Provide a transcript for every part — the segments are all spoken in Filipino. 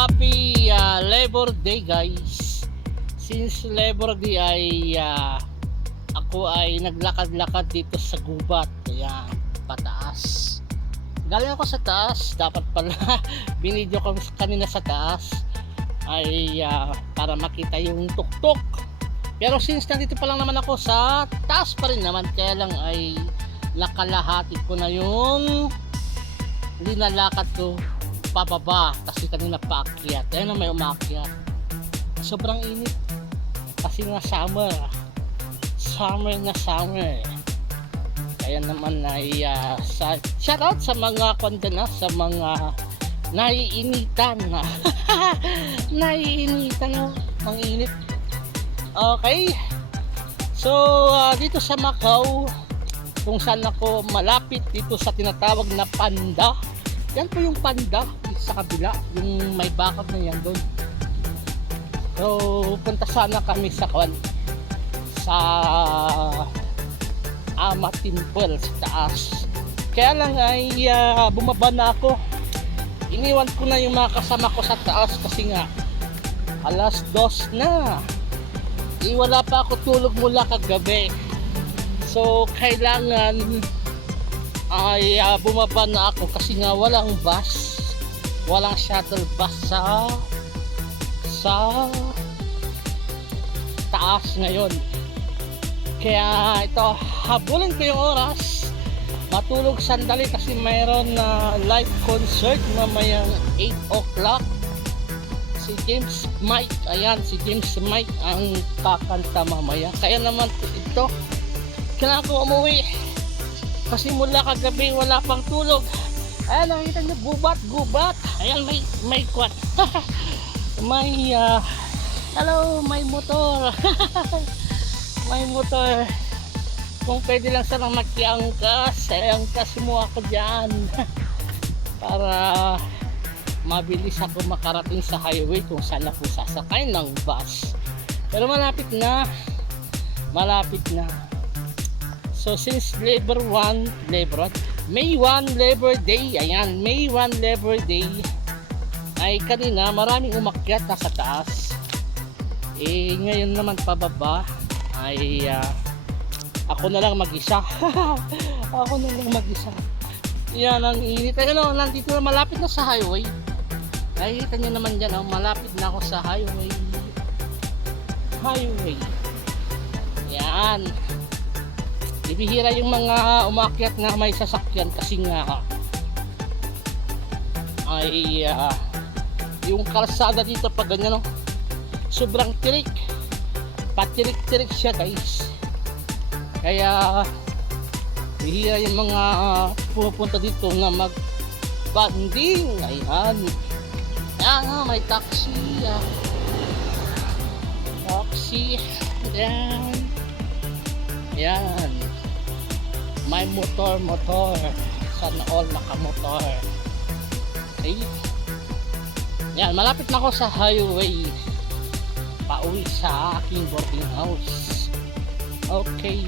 happy Labor Day guys. Since Labor Day ay ako ay naglakad-lakad dito sa gubat. Kaya pataas. Galing ako sa taas. Dapat pala binidyo ko kanina sa taas ay para makita yung tuktok. Pero since nandito pa lang naman ako sa taas pa rin naman, kaya lang ay nakalahati ko na yung linalakad ko pababa kasi kanina paakyat. Ayun na may umakyat. Sobrang init kasi nga summer na summer. Kaya naman ay shout out sa mga kondena, sa mga naiinitan naiinitan ang init. Okay, so dito sa Macau, kung saan ako malapit dito sa tinatawag na Panda. Yan po yung Panda sa kabila, yung may bakod na yan doon. So punta sana kami sa Ama Temple sa taas. Kaya lang ay bumaba na ako. Iniwan ko na yung mga kasama ko sa taas kasi nga alas 2 na. Wala pa ako tulog mula kagabi. So kailangan ay bumaba na ako kasi nga walang bus, walang shuttle bus sa taas ngayon. Kaya ito, habulin ko yung oras, matulog sandali kasi mayroon na live concert mamayang 8 o'clock. Si James Mike, ayan, si James Mike ang kakanta mamaya. Kaya naman ito, kailangan ko umuwi kasi mula kagabi wala pang tulog. Ayan, nakita nyo, gubat. Ayan, may kwat. May hello, may motor. May motor. Kung pwede lang sana makiangkas, angkas mo ako dyan. Para mabilis ako makarating sa highway kung saan ako sasakay ng bus. Pero malapit na. So since May 1 Labor Day, ayan, May 1 Labor Day, ay kanina maraming umakyat na sa taas. Ngayon naman pababa ay ako na lang mag-isa. Yan ang init. Ano, nandito na, malapit na sa highway. Nakikita nyo naman dyan, malapit na ako sa highway. Yan. Ibihira yung mga umakyat na may sasakyan kasi nga ay yung kalsada dito pag ganyan, sobrang tirik, patirik-tirik siya guys. Kaya bihira yung mga pupunta dito na mag-banding. Ayan, may taxi. Yan, may motor. Sana all nakamotor. Okay, yan, malapit na ako sa highway pauwi sa aking boarding house. Okay,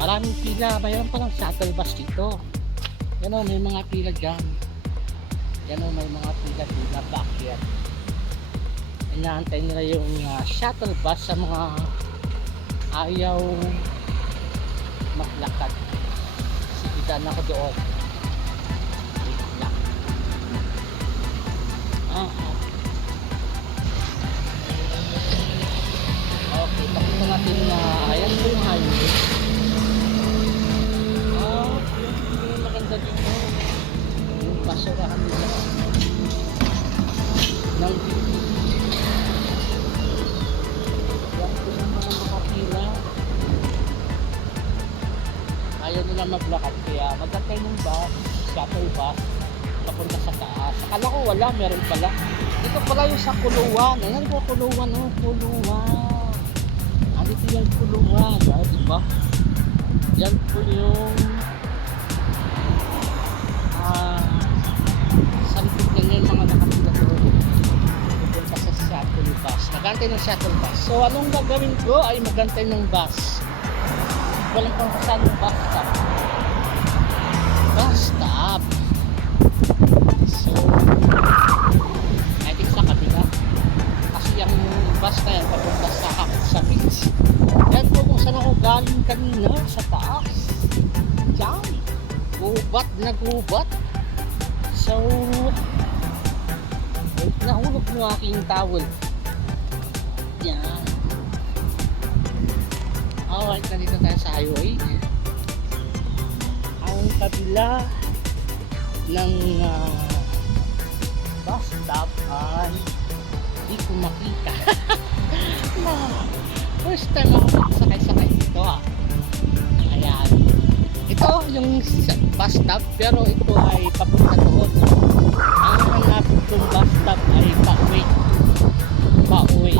maraming pila. Mayroon palang shuttle bus dito. Yan o, may mga pila dyan. May mga pila backyard. Inaantay nila yung shuttle bus sa mga ayaw maglakad. Sige, daan ako doon. Okay, pakita natin na ayan po yung highway. Yung maganda dito yung basurahan nila ng yan po yung mga makapila. Ayaw nila maglakad kaya magantay ng bus, shuttle bus papunta sa taas. Akala ko wala, meron pala. Dito pala yung sa Kuluan. Ayan po, Kuluan. Dito yung Kuluan, diba? Yan po yung sampit na yung mga nakapila doon pupunta sa shuttle bus. Magantay ng shuttle bus. So anong gagawin ko ay magantay ng bus. Walang pang kasal yung bus stop. So gubat na gubat. So, nahulog mo aking towel. Yan. Alright, nandito tayo sa highway. Ang kabila ng bus stop ay hindi ko makita. First time ako sakay-sakay dito ha. Ayan. Ito yung bus stop, pero ito ay papunta doon. Ang hanapin kong bus stop ay pauwi. Pauwi.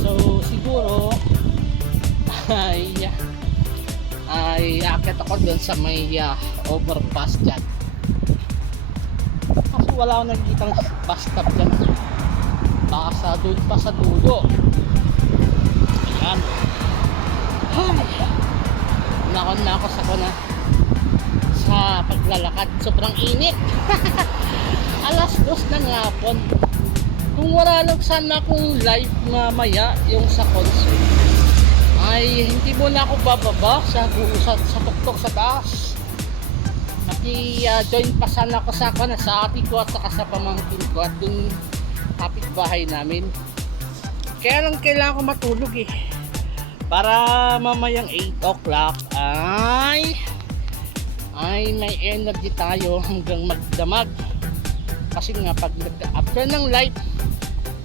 So siguro ay akit ako doon sa may overpass dyan. Kasi wala akong nakikitang bus stop dyan. Baka sa doon pa sa dulo. Ayan. Ay, nakon na ako sa paglalakad. Sobrang init. Alas 2 ng hapon. Kung wala lang sana akong live mamaya yung sa concert, ay hindi mo na ako bababa sa tuktok sa taas. Join pa sana ako sa ate ko at saka sa pamangkin ko at yung kapitbahay namin. Kaya lang kailangan ko matulog para mamayang 8 o'clock ay may energy tayo hanggang magdamag. Kasi nga pag after ng light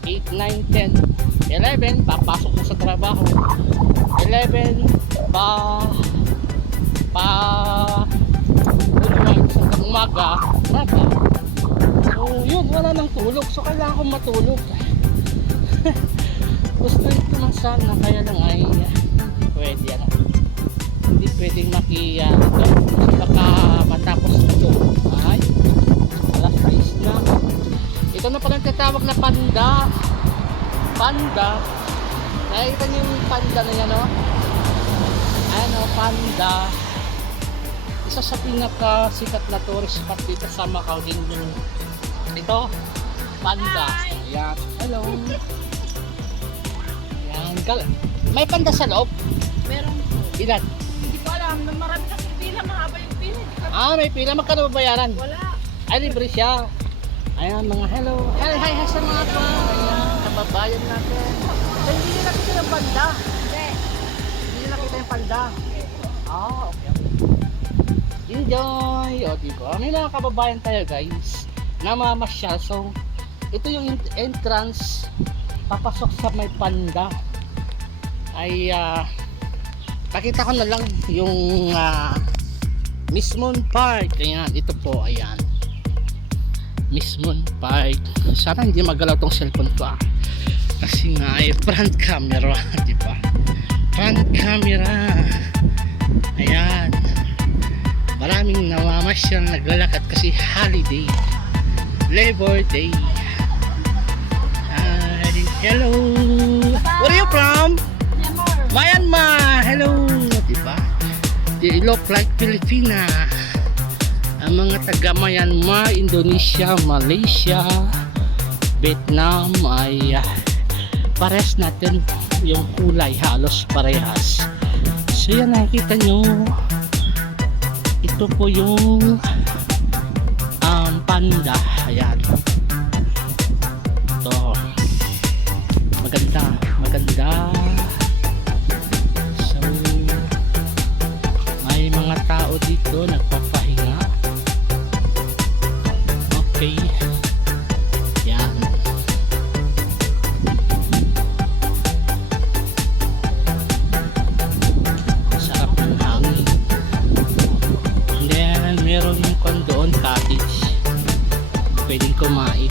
8, 9, 10, 11 papasok na sa trabaho. 11 sa umaga trabaho. So yun, wala nang tulog. So kailangan kong matulog. Gusto ito man sana, kaya lang ay hindi pwede hindi pwedeng kasi baka matapos ito ay alas 6 na. Ito na pala tatawag na panda. Nakikita niyo yung panda na yan, no? Ano, panda. Isa sa pinakasikat na tourist spot dito sa Macau din yung ito, panda. Ayan. Hello. Ayan. May panda sa loob? Meron po. Ilan? Hindi ko alam. Marami kasi pila. Mahaba yung pila. May pila. Magkano bayaran? Wala. Ay, libre siya. Ayan, mga hello. Hi sa mga ayan, kababayan natin. So, hindi nyo nakita yung panda? Hindi nyo nakita yung panda? Okay. Enjoy! O, diba? May mga kababayan tayo, guys, na mamasyal. So, ito yung entrance papasok sa may panda. Ay, pakita ko na lang yung Mismon Park. Ayan, ito po, ayan. Mismon Park. Sana hindi magalaw tong cellphone ko kasi nga ay front camera. Diba? Front camera. Ayan. Maraming namamasyal naglalakad kasi holiday. Labor Day. Hello. Where are you from? Myanmar. Hello. Diba? They look like Filipina. Ang mga taga Myanmar, Indonesia, Malaysia, Vietnam ay pares natin yung kulay, halos parehas. So yan, nakikita nyo, ito po yung panda. Ayan, ito maganda. So may mga tao dito nagpapahinga. Okay. Yan. Sarap ng hangin. And then, meron yung kondoon cottage. Pwedeng kumain.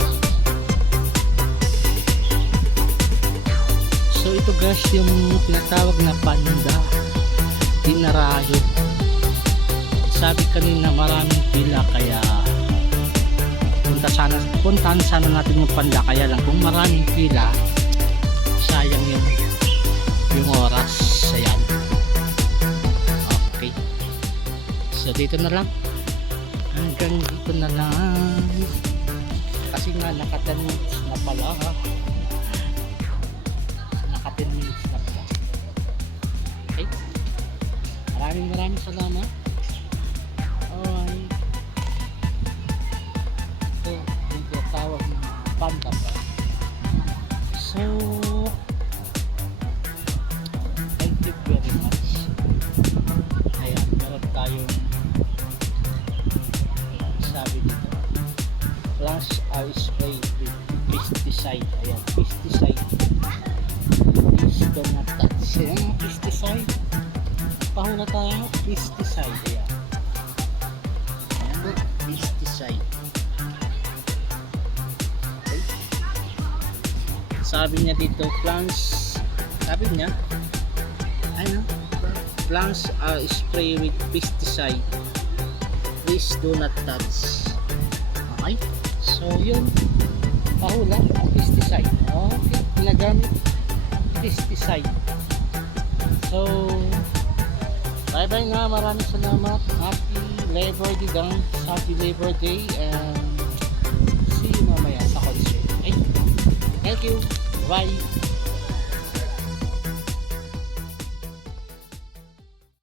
So, ito guys, yung tinatawag na panda. Dinarayo. Sabi kanina maraming pila kaya puntahan sana natin yung panda, kaya lang kung maraming pila sayang yung oras. Ayan. Okay, so dito na lang, hanggang dito na lang kasi nga naka 10 minutes na pala, naka 10 minutes na pala. Okay, maraming salamat. Panda pa. So, thank you very much. Ayan, meron tayong sabi dito. Plants are sprayed with pesticide. Ayan, pesticide. Please do not touch. Ayan, pesticide. Pahula tayo, pesticide. Ayan. Ayan, pesticide. Okay. Sabi niya dito, plants, sabi niya, ano, plants are sprayed with pesticide. Please do not touch. Okay? So, yun. Pahula, pesticide. Okay, ginagamit pesticide. So, bye-bye na. Maraming salamat. Happy Labor Day, guys. Happy Labor Day. And see you mamaya sa concert. Okay? Thank you. Bye.